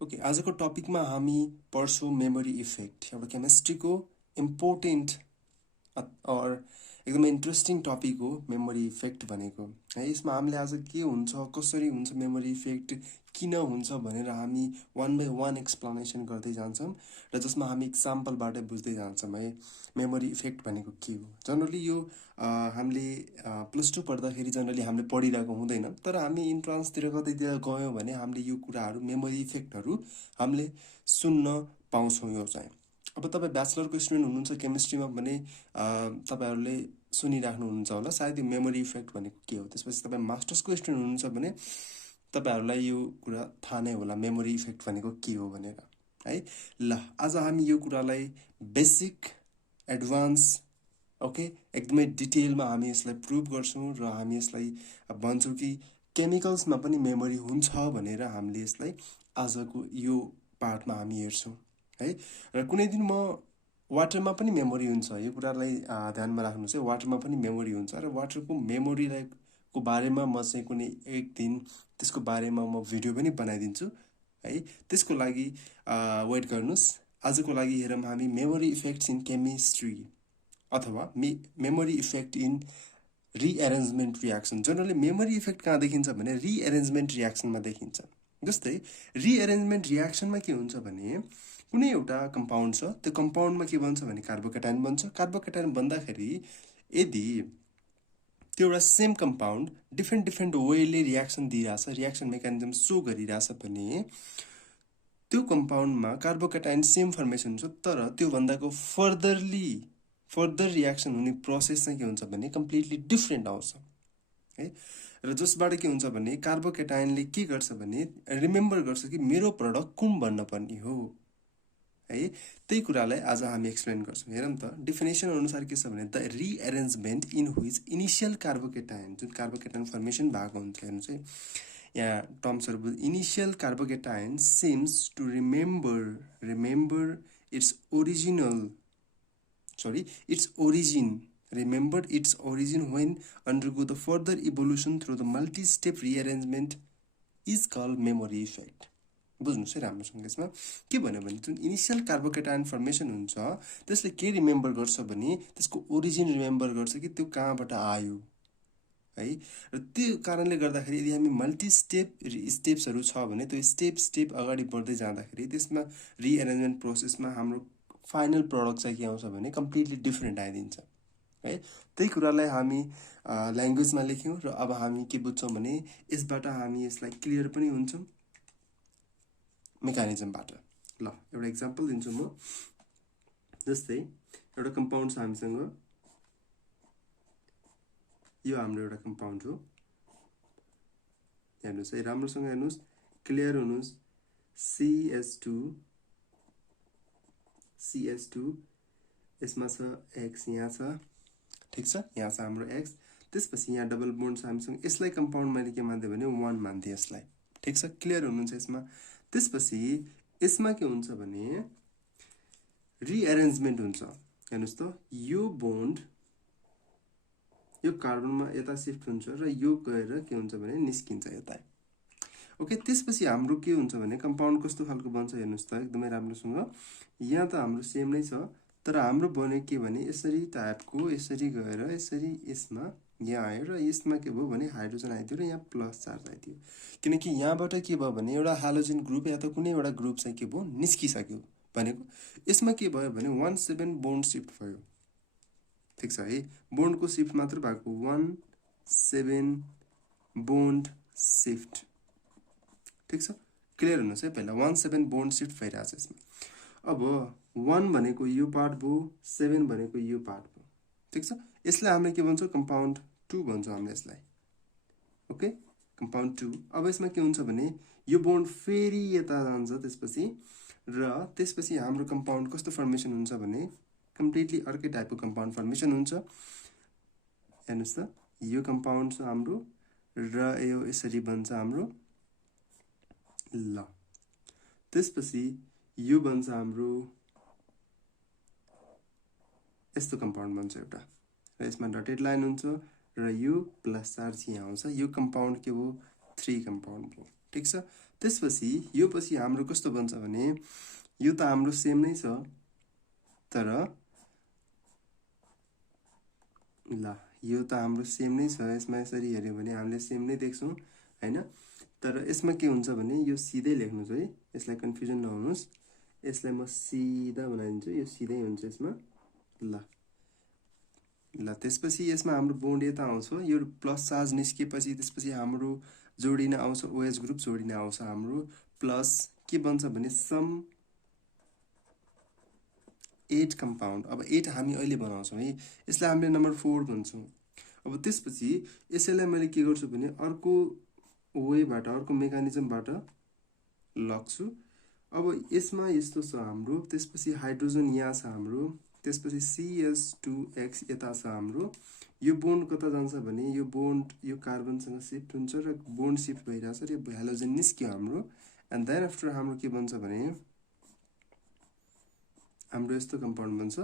Okay, आजको टपिकमा हामी पढ्छौँ मेमोरी इफेक्ट, एउटा केमिस्ट्रीको इम्पोर्टेन्ट अर एकदमै इन्ट्रेस्टिङ टपिक हो मेमोरी इफेक्ट भनेको है। यसमा हामीले आज के हुन्छ, कसरी हुन्छ मेमोरी इफेक्ट, किन हुन्छ भनेर हामी वान बाई वान एक्सप्लेनेसन गर्दै जान्छौँ र जसमा हामी इक्जाम्पलबाट बुझ्दै जान्छौँ है मेमोरी इफेक्ट भनेको के हो। जनरली यो हामीले प्लस टू पढ्दाखेरि जनरली हामीले पढिरहेको हुँदैन, तर हामी इन्ट्रान्सतिर कतैतिर गयौँ भने हामीले यो कुराहरू मेमोरी इफेक्टहरू हामीले सुन्न पाउँछौँ। यो चाहिँ अब तपाईँ ब्याचलरको स्टुडेन्ट हुनुहुन्छ केमिस्ट्रीमा भने तपाईँहरूले सुनिराख्नुहुन्छ होला सायद यो मेमोरी इफेक्ट भनेको के हो। त्यसपछि तपाईँ मास्टर्सको स्टुडेन्ट हुनुहुन्छ भने तपाईँहरूलाई यो कुरा थाहा नै होला मेमोरी इफेक्ट भनेको के हो भनेर है। ल आज हामी यो कुरालाई बेसिक एडभान्स ओके एकदमै डिटेलमा हामी यसलाई प्रुभ गर्छौँ र हामी यसलाई भन्छौँ कि केमिकल्समा पनि मेमोरी हुन्छ भनेर हामीले यसलाई आजको यो पार्टमा हामी हेर्छौँ है। र कुनै दिन म वाटरमा पनि मेमोरी हुन्छ यो कुरालाई ध्यानमा राख्नुहोस् है। वाटरमा पनि मेमोरी हुन्छ र वाटरको मेमोरीलाई को बारेमा म चाहिँ कुनै एक दिन त्यसको बारेमा म भिडियो पनि बनाइदिन्छु है। त्यसको लागि वेट गर्नुहोस्। आजको लागि हेरौँ हामी मेमोरी इफेक्ट्स इन केमिस्ट्री अथवा memory effect in rearrangement reaction. Generally memory effect कहाँ देखिन्छ भने रिएरेन्जमेन्ट रियाक्सनमा देखिन्छ। जस्तै रिएरेन्जमेन्ट रियाक्सनमा के हुन्छ भने कुनै एउटा कम्पाउन्ड छ, त्यो कम्पाउन्डमा के बन्छ भने कार्बोकेटाइन बन्छ। कार्बोकेटाइन बन्दाखेरि यदि त्यो एउटा सेम कम्पाउन्ड डिफ्रेन्ट वेले रियाक्सन दिइरहेछ, रियाक्सन मेकानिजम सो गरिरहेछ भने त्यो कम्पाउन्डमा कार्बोकेटाइन सेम फर्मेसन छ, तर त्योभन्दाको फर्दर रियाक्सन हुने प्रोसेस चाहिँ के हुन्छ भने कम्प्लिटली डिफ्रेन्ट आउँछ है। र जसबाट के हुन्छ भने कार्बोकेटाइनले के गर्छ भने रिमेम्बर गर्छ कि मेरो प्रडक्ट कुन बन्न पर्ने हो है। त्यही कुरालाई आज हामी एक्सप्लेन गर्छौँ। हेरौँ त डेफिनेसन अनुसार के छ भने the rearrangement in which initial carbocation, जुन कार्बोकेटाइन फर्मेसन भएको हुन्छ हेर्नुहोस् है, यहाँ टर्म्सहरू initial carbocation seems to remember its origin remembered its origin when undergo the further evolution through the multi-step rearrangement is called memory effect। बुझ्नुहोस् है राम्रोसँग। यसमा के भन्यो भने जुन इनिसियल कार्बोकेटाइन फर्मेसन हुन्छ त्यसले के रिमेम्बर गर्छ भने त्यसको ओरिजिन रिमेम्बर गर्छ कि त्यो कहाँबाट आयो है। र त्यो कारणले गर्दाखेरि यदि हामी मल्टी स्टेप्सहरू छ भने त्यो स्टेप अगाडि बढ्दै जाँदाखेरि त्यसमा रिएरेन्जमेन्ट प्रोसेसमा हाम्रो फाइनल प्रडक्ट चाहिँ के आउँछ भने कम्प्लिटली डिफ्रेन्ट आइदिन्छ है। त्यही कुरालाई हामी ल्याङ्ग्वेजमा लेख्यौँ र अब हामी के बुझ्छौँ भने यसबाट हामी यसलाई क्लियर पनि हुन्छौँ मेकानिजमबाट। ल एउटा इक्जाम्पल दिन्छु म। जस्तै एउटा कम्पाउन्ड छ हामीसँग, यो हाम्रो एउटा कम्पाउन्ड हो। हेर्नुहोस् है राम्रोसँग हेर्नुहोस्, क्लियर हुनुहोस्। CH2 यसमा छ X, यहाँ छ, ठिक छ, यहाँ छ हाम्रो X। त्यसपछि यहाँ डबल बोन्ड छ हामीसँग। यसलाई कम्पाउन्ड मैले के मान्थेँ भने 1 मान्थेँ यसलाई, ठिक छ, क्लियर हुनुहुन्छ यसमा। त्यसपछि यसमा के हुन्छ भने रिएरेन्जमेन्ट हुन्छ। हेर्नुहोस् त यो बोन्ड यो कार्बनमा यता सिफ्ट हुन्छ र यो गएर के हुन्छ भने निस्किन्छ यता ओके। त्यसपछि हाम्रो के हुन्छ भने कम्पाउन्ड कस्तो खालको बन्छ हेर्नुहोस् त एकदमै राम्रोसँग। यहाँ त हाम्रो सेम नै छ, तर हाम्रो बने के भने यसरी टाइपको, यसरी गएर यसरी यसमा यहाँ आयो र यसमा के भयो भने हाइड्रोजन आइदियो र यहाँ प्लस चार्ज आइदियो। किनकि यहाँबाट के भयो भने एउटा हाइड्रोजन ग्रुप या त कुनै एउटा ग्रुप चाहिँ के भयो निस्किसक्यो भनेको। यसमा के भयो भने 1,7 बोन्ड सिफ्ट भयो, ठिक छ है। बोन्डको सिफ्ट मात्र भएको 1,7 बोन्ड सिफ्ट, ठिक छ, क्लियर हुनुहोस् है। पहिला 1,7 बोन्ड सिफ्ट भइरहेछ यसमा। अब 1 भनेको यो पार्ट भयो, 7 भनेको यो पार्ट भयो, ठिक छ। यसलाई हामीले के भन्छौँ कम्पाउन्ड 2 भन्छौँ हामीले यसलाई ओके, कम्पाउन्ड 2। अब यसमा के हुन्छ भने यो बोन्ड फेरि यता जान्छ त्यसपछि, र त्यसपछि हाम्रो कम्पाउन्ड कस्तो फर्मेसन हुन्छ भने कम्प्लिटली अर्कै टाइपको कम्पाउन्ड फर्मेसन हुन्छ। हेर्नुहोस् त यो कम्पाउन्ड छ हाम्रो र यो यसरी बन्छ हाम्रो। ल त्यसपछि यो बन्छ हाम्रो यस्तो कम्पाउन्ड बन्छ एउटा, र यसमा डटेड लाइन हुन्छ र यो प्लस चार्ज यहाँ आउँछ। यो कम्पाउन्ड के हो 3 कम्पाउन्ड भयो, ठिक छ। त्यसपछि यो पछि हाम्रो कस्तो बन्छ भने यो त हाम्रो सेम नै छ, तर ल यो त हाम्रो सेम नै छ, यसमा यसरी हेऱ्यो भने हामीले सेम नै देख्छौँ हैन। तर यसमा के हुन्छ भने यो सिधै लेख्नुहोस् है, यसलाई कन्फ्युजन नहुनुहोस्, यसलाई म सिधा बनाइदिन्छु, यो सिधै हुन्छ यसमा। ल त्यसपछि यसमा हाम्रो बोन्ड यता आउँछ, यो प्लस चार्ज निस्केपछि त्यसपछि हाम्रो जोडिन आउँछ, OH ग्रुप जोडिन आउँछ हाम्रो, प्लस के बन्छ भने सम 8 कम्पाउन्ड। अब 8 हामी अहिले बनाउँछौँ है, यसलाई हामीले नम्बर 4 भन्छौँ। अब त्यसपछि यसैलाई मैले के गर्छु भने अर्को वेबाट, अर्को मेकानिजमबाट लग्छु। अब यसमा यस्तो छ हाम्रो, त्यसपछि हाइड्रोजन यहाँ छ हाम्रो, त्यसपछि CH2X यता छ हाम्रो। यो बोन्ड कता जान्छ भने यो बोन्ड यो कार्बनसँग शिफ्ट हुन्छ र बोन्ड शिफ्ट भइरहेछ र यो हेलोजन निस्क्यो हाम्रो। एन्ड देन आफ्टर हाम्रो के बन्छ भने हाम्रो यस्तो कम्पाउन्ड बन्छ,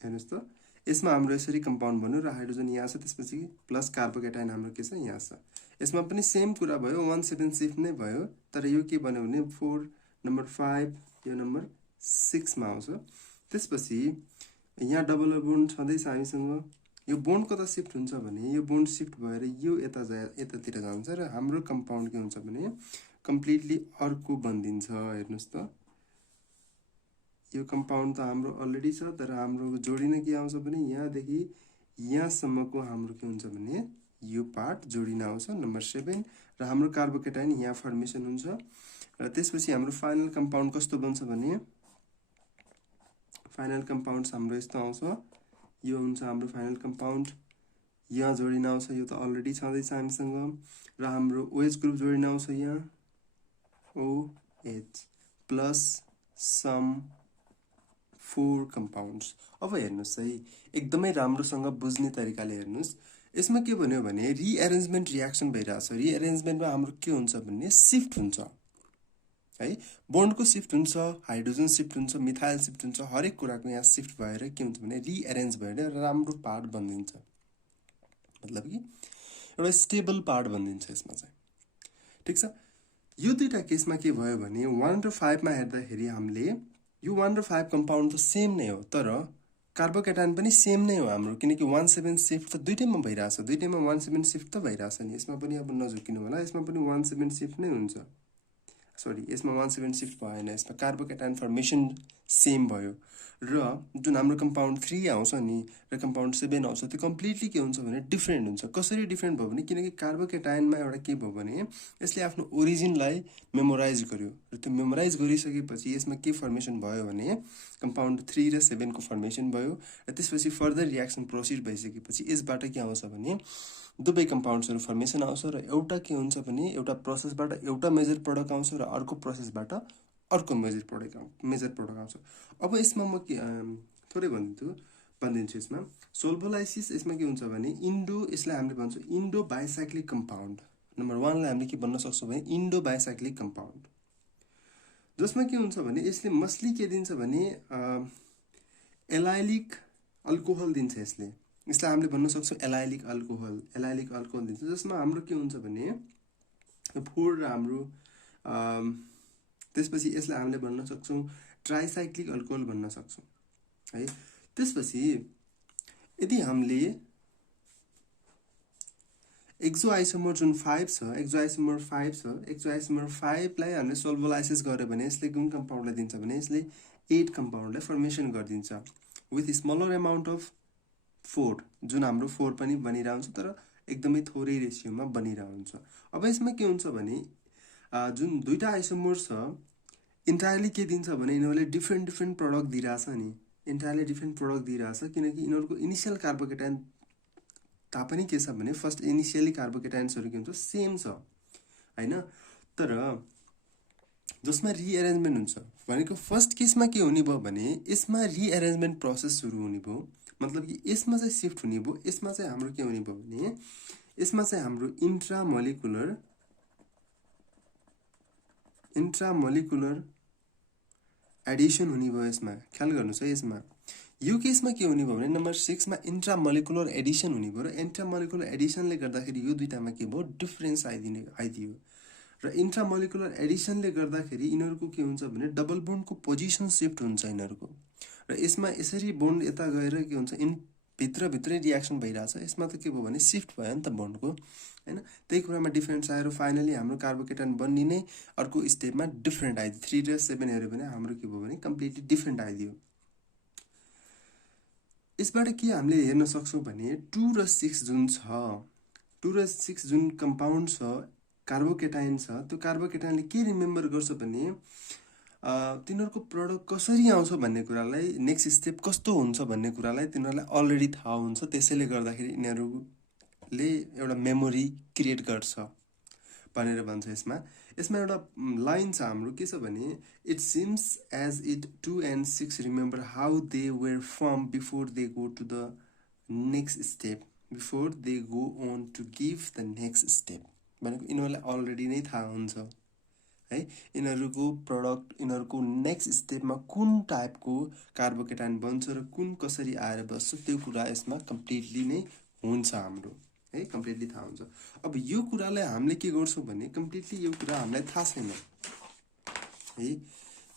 हेर्नुहोस् त, यसमा हाम्रो यसरी कम्पाउन्ड बन्यो र हाइड्रोजन यहाँ छ, त्यसपछि प्लस कार्बोकेटाइन हाम्रो के छ यहाँ छ। यसमा पनि सेम कुरा भयो, 1-7 शिफ्ट नै भयो, तर यो के बन्यो भने 4 नम्बर 5 यो नम्बर 6 मा आउँछ। त्यसपछि यहाँ डबल बोन्ड छँदैछ हामीसँग, यो बोन्ड कता शिफ्ट हुन्छ भने यो बोन्ड शिफ्ट भएर यो यतातिर जान्छ र हाम्रो कम्पाउन्ड के हुन्छ भने कम्प्लिटली अर्को बनिदिन्छ। हेर्नुहोस् त, यो कम्पाउन्ड त हाम्रो अलरेडी छ, तर हाम्रो जोडिन के आउँछ भने यहाँदेखि यहाँसम्मको हाम्रो के हुन्छ भने यो पार्ट जोडिन आउँछ नम्बर 7 र हाम्रो कार्बोकेटाइन यहाँ फर्मेसन हुन्छ। र त्यसपछि हाम्रो फाइनल कम्पाउन्ड कस्तो बन्छ भने फाइनल कम्पाउन्ड हाम्रो यस्तो आउँछ, यो हुन्छ हाम्रो फाइनल कम्पाउन्ड, यहाँ जोडिन आउँछ, यो त अलरेडी छँदैछ हामीसँग, र हाम्रो OH ग्रुप जोडिन आउँछ यहाँ OH प्लस सम 4 कम्पाउन्ड्स। अब हेर्नुहोस् है, एकदमै राम्रोसँग बुझ्ने तरिकाले हेर्नुहोस्, यसमा के भन्यो भने रिएरेन्जमेन्ट रियाक्सन भइरहेछ। रिएरेन्जमेन्टमा हाम्रो के हुन्छ भने सिफ्ट हुन्छ है, बोन्डको सिफ्ट हुन्छ, हाइड्रोजन सिफ्ट हुन्छ, मिथाइल सिफ्ट हुन्छ, हरेक कुराको यहाँ सिफ्ट भएर के हुन्छ भने रिएरेन्ज भएर राम्रो पार्ट बनिदिन्छ, मतलब कि एउटा स्टेबल पार्ट बनिदिन्छ यसमा चाहिँ। ठिक छ, यो दुईटा केसमा के भयो भने 1 र 5 मा हेर्दाखेरि हामीले यो 1 र 5 कम्पाउन्ड त सेम नै हो, तर कार्बोकेटाइन पनि सेम नै हो हाम्रो, किनकि 1-7 शिफ्ट त दुईटैमा भइरहेछ, दुईटैमा 1-7 शिफ्ट त भइरहेछ नि। यसमा पनि अब नझुकिनु होला, यसमा पनि 1-7 शिफ्ट नै हुन्छ, सरी यसमा 1-7 शिफ्ट भएन, यसमा कार्बोकेटाइन फर्मेसन सेम भयो। र जुन हाम्रो कम्पाउन्ड 3 आउँछ नि र कम्पाउन्ड 7 आउँछ, त्यो कम्प्लिटली के हुन्छ भने डिफ्रेन्ट हुन्छ। कसरी डिफ्रेन्ट भयो भने किनकि कार्बोकेटाइनमा एउटा के भयो भने यसले आफ्नो ओरिजिनलाई मेमोराइज गर्यो, र त्यो मेमोराइज गरिसकेपछि यसमा के फर्मेसन भयो भने कम्पाउन्ड 3 र 7 को फर्मेसन भयो। र त्यसपछि फर्दर रियाक्सन प्रोसिड भइसकेपछि यसबाट के आउँछ भने दुवै कम्पाउन्ड्सहरू फर्मेसन आउँछ, र एउटा के हुन्छ भने एउटा प्रोसेसबाट एउटा मेजर प्रडक्ट आउँछ र अर्को प्रोसेसबाट अर्को मेजर प्रडक्ट आउँछ। अब यसमा म के थोरै भनिदिन्छु यसमा सोल्भोलाइसिस। यसमा के हुन्छ भने यसलाई हामीले भन्छौँ इन्डो बाइसाइक्लिक कम्पाउन्ड। नम्बर 1 लाई हामीले के भन्न सक्छौँ भने इन्डो बाइसाइक्लिक कम्पाउन्ड, जसमा के हुन्छ भने यसले मस्टली के दिन्छ भने एलाइलिक अल्कोहल दिन्छ। यसलाई हामीले भन्न सक्छौँ एलाइलिक अल्कोहल दिन्छ, जसमा हाम्रो के हुन्छ भने 4 र हाम्रो त्यसपछि यसलाई हामीले भन्न सक्छौँ ट्राइसाइक्लिक अल्कोहल भन्न सक्छौँ है। त्यसपछि यदि हामीले एक्जोआइसोमर जुन 5 छ, एक्जोआइसोमर 5 लाई हामीले सोल्भोलाइसिस गर्यो भने यसले कुन कम्पाउन्डलाई दिन्छ भने यसले 8 कम्पाउन्डलाई फर्मेसन गरिदिन्छ विथ स्मलर एमाउन्ट अफ 4, जुन हाम्रो 4 पनि बनिरहन्छ तर एकदमै थोरै रेसियोमा बनिरहन्छ। अब यसमा के हुन्छ भने जुन दुईटा आइसोमर छ इन्टायरली के दिन्छ भने यिनीहरूले डिफ्रेन्ट प्रडक्ट दिइरहेछ नि, इन्टायरली डिफ्रेन्ट प्रडक्ट दिइरहेछ, किनकि यिनीहरूको इनिसियल कार्बोकेटाइन तापनि के छ भने फर्स्ट इनिसियली कार्बोकेटाइन्सहरू के हुन्छ सेम छ हैन, तर जसमा रिएरेन्जमेन्ट हुन्छ भनेको फर्स्ट केसमा के हुने भयो भने यसमा रिएरेन्जमेन्ट प्रोसेस सुरु हुने भयो, मतलब कि यसमा चाहिँ शिफ्ट हुने भयो। यसमा चाहिँ हाम्रो के हुने भयो भने यसमा चाहिँ हाम्रो इन्ट्रामोलिकुलर एडिसन हुने भयो। यसमा ख्याल गर्नुस् है, यसमा यो केसमा के हुने भयो भने नम्बर 6 मा इन्ट्रामोलिकुलर एडिसन हुने भयो र इन्ट्रामोलिकुलर एडिसनले गर्दाखेरि यो दुईटामा के भयो डिफरेन्स आइदियो र इन्ट्रामोलिकुलर एडिसनले गर्दाखेरि यिनीहरूको के हुन्छ भने डबल बोन्डको पोजिसन शिफ्ट हुन्छ यिनीहरूको र यसमा यसरी बोन्ड यता गएर के हुन्छ भित्रभित्रै रियाक्सन भइरहेछ यसमा त के भयो भने शिफ्ट भयो नि त बोन्डको हैन त्यही कुरामा डिफरेन्स आएर फाइनली हाम्रो कार्बोकेटाइन बन्ने अर्को स्टेपमा डिफरेन्ट आइदियो 3 र 7 हेर्यो भने हाम्रो के भयो भने कम्प्लिटली डिफरेन्ट आइदियो यसबाट के हामीले हेर्न सक्छौं भने 2 र 6 जुन छ 2 र 6 जुन कम्पाउन्ड छ कार्बोकेटाइन छ त्यो कार्बोकेटाइनले के रिमेम्बर गर्छ भने तिनीहरूको प्रोडक्ट कसरी आउँछ भन्ने कुरालाई नेक्स्ट स्टेप कस्तो हुन्छ भन्ने कुरालाई तिनीहरूलाई अलरेडी थाहा हुन्छ त्यसैले गर्दाखेरि यिनीहरूले एउटा मेमोरी क्रिएट गर्छ भनेर भन्छ यसमा एउटा लाइन छ हाम्रो के छ भने it seems as it 2 and 6 remember how they were form before they go to the next step before they go on to give the next step भनेको यिनीहरूलाई अलरेडी नै थाहा हुन्छ है यिनीहरूको प्रोडक्ट यिनीहरूको नेक्स्ट स्टेपमा कुन टाइपको कार्बोकेटाइन बन्छ र कुन कसरी आएर बस्छ त्यो कुरा यसमा कम्प्लिटली नै हुन्छ हाम्रो है कम्प्लिटली थाहा हुन्छ अब यो कुरालाई हामीले के गर्छौं भने कम्प्लिटली यो कुरा हामीलाई थाहा छैन है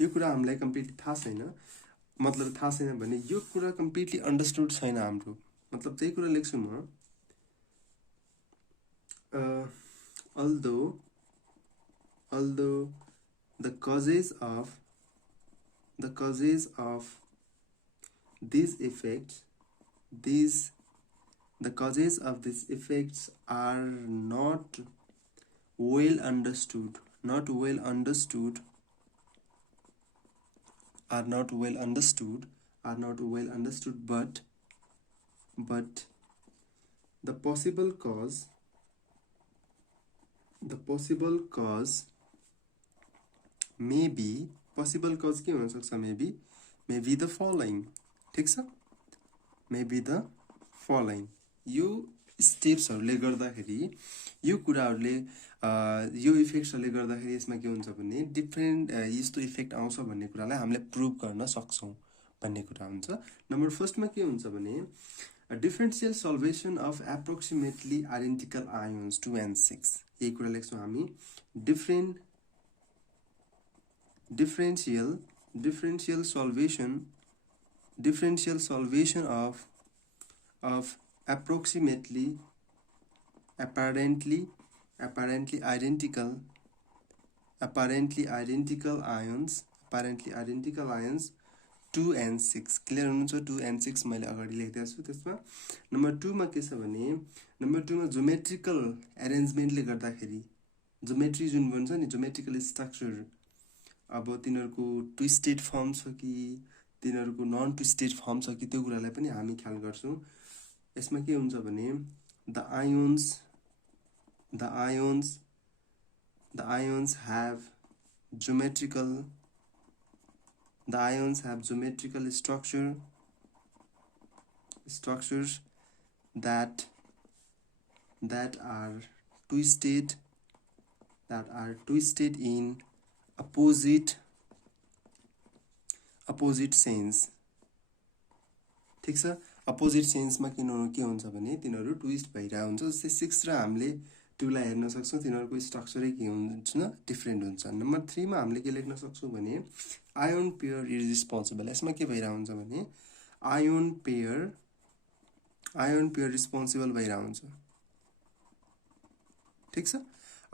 यो कुरा हामीलाई कम्प्लिटली थाहा छैन मतलब थाहा छैन भने यो कुरा कम्प्लिटली अन्डरस्टुड छैन हाम्रो मतलब त्यही कुरा लेख्छु म although the causes of these effects are not well understood but the possible cause के हुन सक्छ maybe the following ठीक छ maybe the following यो स्टेप्सहरुले गर्दाखेरि यो कुराहरुले यो इफेक्ट्सहरुले गर्दाखेरि यसमा के हुन्छ भने डिफरेन्ट यस्तो इफेक्ट आउँछ भन्ने कुरालाई हामीले प्रुभ गर्न सक्छौं भन्ने कुरा हुन्छ नम्बर फर्स्ट मा के हुन्छ भने a differential solvation of approximately identical ions 2 and 6 यही कुरा लेख्छौं हामी differential solvation of apparently identical ions 2 and 6 clear हुनुहुन्छ 2 and 6 मैले अगाडि लेख्दै छु त्यसमा नम्बर 2 मा के छ भने नम्बर 2 मा ज्योमेट्रिकल अरेन्जमेन्टले गर्दाखेरि ज्योमेट्री जुन भन्छ नि ज्योमेट्रिकल स्ट्रक्चर अब तिनीहरुको ट्विस्टेड फर्म छ कि तिनीहरुको नन ट्विस्टेड फर्म छ कि त्यो कुरालाई पनि हामी ख्याल गर्छौं यसमा के हुन्छ भने the ions have geometrical structures that are twisted in opposite sense ठीक छ अपोजिट सेन्समा के हुन्छ भने तिनीहरु ट्विस्ट भइरा हुन्छ जस्तै 6 र हामीले 2 लाई हेर्न सक्छौं तिनीहरुको स्ट्रक्चरै के हुन्छ डिफरेन्ट हुन्छ नम्बर 3 मा हामीले के लेख्न सक्छौं भने आयोन पेयर इज रिस्पोन्सिबल यसमा के भइरा हुन्छ भने आयोन पेयर रिस्पोन्सिबल भइरा हुन्छ ठीक छ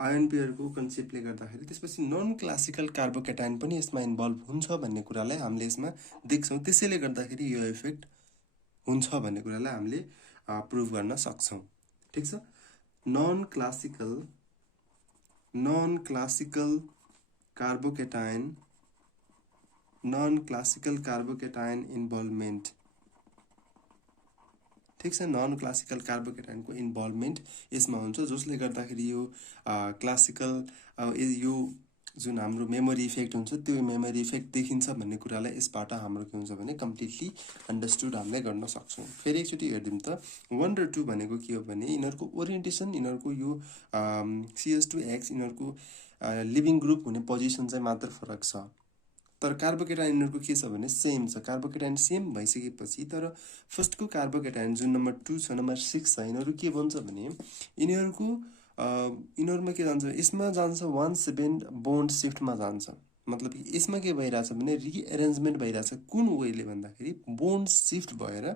आयोन पेयरको कन्सेप्टले गर्दाखेरि त्यसपछि नन क्लासिकल कार्बोकेटाइन पनि यसमा इन्भल्भ हुन्छ भन्ने कुरालाई हामीले यसमा देख्छौं त्यसैले गर्दाखेरि यो इफेक्ट हुन्छ भन्ने कुरालाई हामीले प्रुभ गर्न सक्छौं ठीक छ नन क्लासिकल कार्बोकेटाइन इन्भल्भमेन्ट ठीक छ नन क्लासिकल कार्बोकेटाइनको इन्भल्भमेन्ट यसमा हुन्छ जसले गर्दाखेरि यो क्लासिकल यो जुन हाम्रो मेमोरी इफेक्ट हुन्छ त्यो मेमोरी इफेक्ट देखिन्छ भन्ने कुरालाई यसबाट हाम्रो के हुन्छ भने कम्प्लिटली अन्डरस्टुड हामीले गर्न सक्छौं फेरि एकचोटी हेर्दिम त 1 र 2 भनेको के हो भने यिनीहरुको ओरिएन्टेसन यिनीहरुको यो CS2X यिनीहरुको लिभिङ ग्रुप हुने पोजिसन चाहिँ मात्र फरक छ तर कार्बोकेटाइन यिनीहरूको के छ भने सेम छ। कार्बोकेटाइन सेम भइसकेपछि तर फर्स्टको कार्बोकेटाइन जुन नम्बर 2 छ, नम्बर 6 छ, यिनीहरू के भन्छ भने यिनीहरूमा के जान्छ, यसमा जान्छ 1-7 बोन्ड सिफ्टमा जान्छ। मतलब यसमा के भइरहेछ भने रिएरेन्जमेन्ट भइरहेछ। कुन वेले भन्दाखेरि बोन्ड सिफ्ट भएर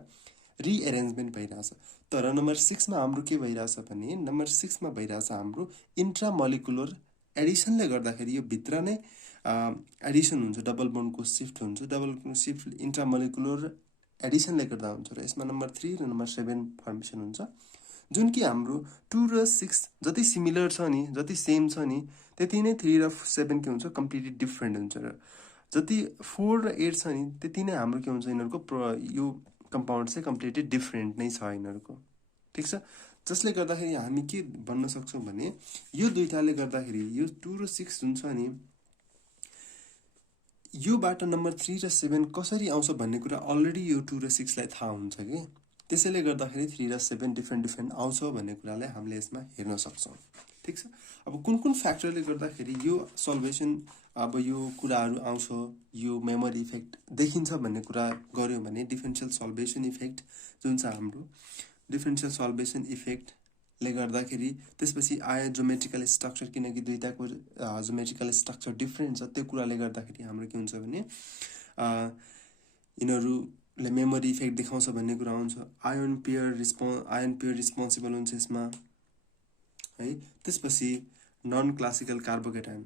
रिएरेन्जमेन्ट भइरहेछ। तर नम्बर 6 मा हाम्रो के भइरहेछ भने नम्बर 6 मा भइरहेछ हाम्रो इन्ट्रामोलिकुलर एडिसनले गर्दाखेरि यो भित्र नै एडिसन हुन्छ, डबल बोन्डको सिफ्ट हुन्छ। डबल बोन्डको सिफ्ट इन्ट्रामोलिकुलर एडिसनले गर्दा हुन्छ र यसमा नम्बर 3 र नम्बर 7 फर्मेसन हुन्छ। जुन कि हाम्रो 2 र 6 जति सिमिलर छ नि, जति सेम छ नि, त्यति नै 3 र 7 के हुन्छ कम्प्लिटली डिफ्रेन्ट हुन्छ। र जति 4 र 8 छ नि त्यति नै हाम्रो के हुन्छ यिनीहरूको यो कम्पाउन्ड चाहिँ कम्प्लिटली डिफ्रेन्ट नै छ यिनीहरूको। ठिक छ, जसले गर्दाखेरि हामी के भन्न सक्छौँ भने यो दुईटाले गर्दाखेरि यो 2 र 6 जुन छ नि, योबाट नम्बर 3 र 7 कसरी आउँछ भन्ने कुरा अलरेडी यो 2 र 6 लाई थाहा हुन्छ कि, त्यसैले गर्दाखेरि 3 र 7 डिफ्रेन्ट आउँछ भन्ने कुरालाई हामीले यसमा हेर्न सक्छौँ। ठिक छ, अब कुन कुन फ्याक्टरले गर्दाखेरि यो सल्भेसन, अब यो कुराहरू आउँछ, यो मेमोरी इफेक्ट देखिन्छ भन्ने कुरा गऱ्यौँ भने डिफरेन्सियल सल्भेसन इफेक्ट जुन छ हाम्रो, डिफरेन्सियल सल्भेसन इफेक्टले गर्दाखेरि त्यसपछि आयो जोमेट्रिकल स्ट्रक्चर, किनकि दुईटाको जोमेट्रिकल स्ट्रक्चर डिफ्रेन्ट छ। त्यो कुराले गर्दाखेरि हाम्रो के हुन्छ भने यिनीहरूले मेमोरी इफेक्ट देखाउँछ भन्ने कुरा हुन्छ। आयन पेयर रिस्पोन्सिबल हुन्छ यसमा है। त्यसपछि नन क्लासिकल कार्बोकेटाइन।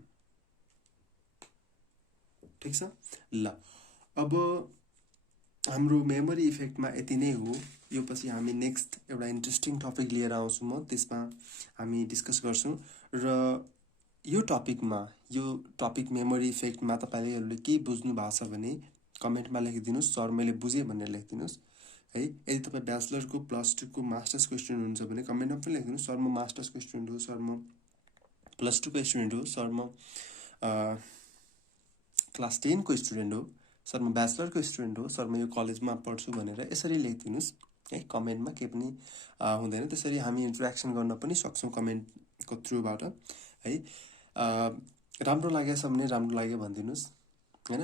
ठिक छ, ल अब हाम्रो मेमोरी इफेक्टमा यति नै हो। यो पछि हामी नेक्स्ट एउटा इन्ट्रेस्टिङ टपिक लिएर आउँछु म, त्यसमा हामी डिस्कस गर्छौँ। र यो टपिक मेमोरी इफेक्टमा तपाईँहरूले केही बुझ्नु भएको छ भने कमेन्टमा लेखिदिनुहोस्, सर मैले बुझेँ भनेर लेखिदिनुहोस् है। यदि तपाईँ ब्याचलरको +2 को मास्टर्सको स्टुडेन्ट हुनुहुन्छ भने कमेन्टमा पनि लेखिदिनुहोस्, सर म मास्टर्सको स्टुडेन्ट हो, सर म +2 को स्टुडेन्ट हो, सर म क्लास 10 को स्टुडेन्ट हो, सर म ब्याचलरको स्टुडेन्ट हो, सर म यो कलेजमा पढ्छु भनेर यसरी लेखिदिनुहोस् है। कमेन्टमा केही पनि हुँदैन, त्यसरी हामी इन्टरेक्सन गर्न पनि सक्छौँ कमेन्टको थ्रुबाट है। राम्रो लागेको छ भने राम्रो लाग्यो भनिदिनुहोस् होइन।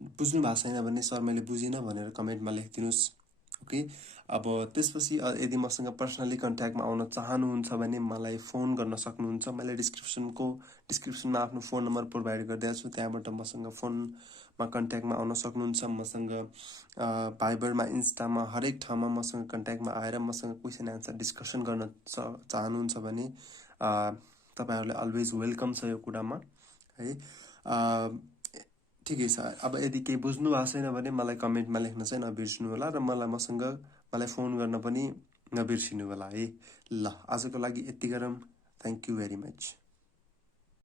बुझ्नु भएको छैन भने सर मैले बुझिनँ भनेर कमेन्टमा लेखिदिनुहोस्। ओके, अब त्यसपछि यदि मसँग पर्सनली कन्ट्याक्टमा आउन चाहनुहुन्छ भने मलाई फोन गर्न सक्नुहुन्छ। मैले डिस्क्रिप्सनमा आफ्नो फोन नम्बर प्रोभाइड गरिदिएको छु, त्यहाँबाट मसँग फोनमा कन्ट्याक्टमा आउन सक्नुहुन्छ। मसँग भाइबरमा, इन्स्टामा, हरेक ठाउँमा मसँग कन्ट्याक्टमा आएर मसँग क्वेसन एन्सर डिस्कसन गर्न चाहनुहुन्छ भने तपाईँहरूलाई अलवेज वेलकम छ यो कुरामा है। ठिकै छ, अब यदि केही बुझ्नु भएको छैन भने मलाई कमेन्टमा लेख्न चाहिँ नबिर्सिनु होला र मलाई फोन गर्न पनि नबिर्सिनु होला है। ल आजको लागि यति गरौँ। Thank you very much.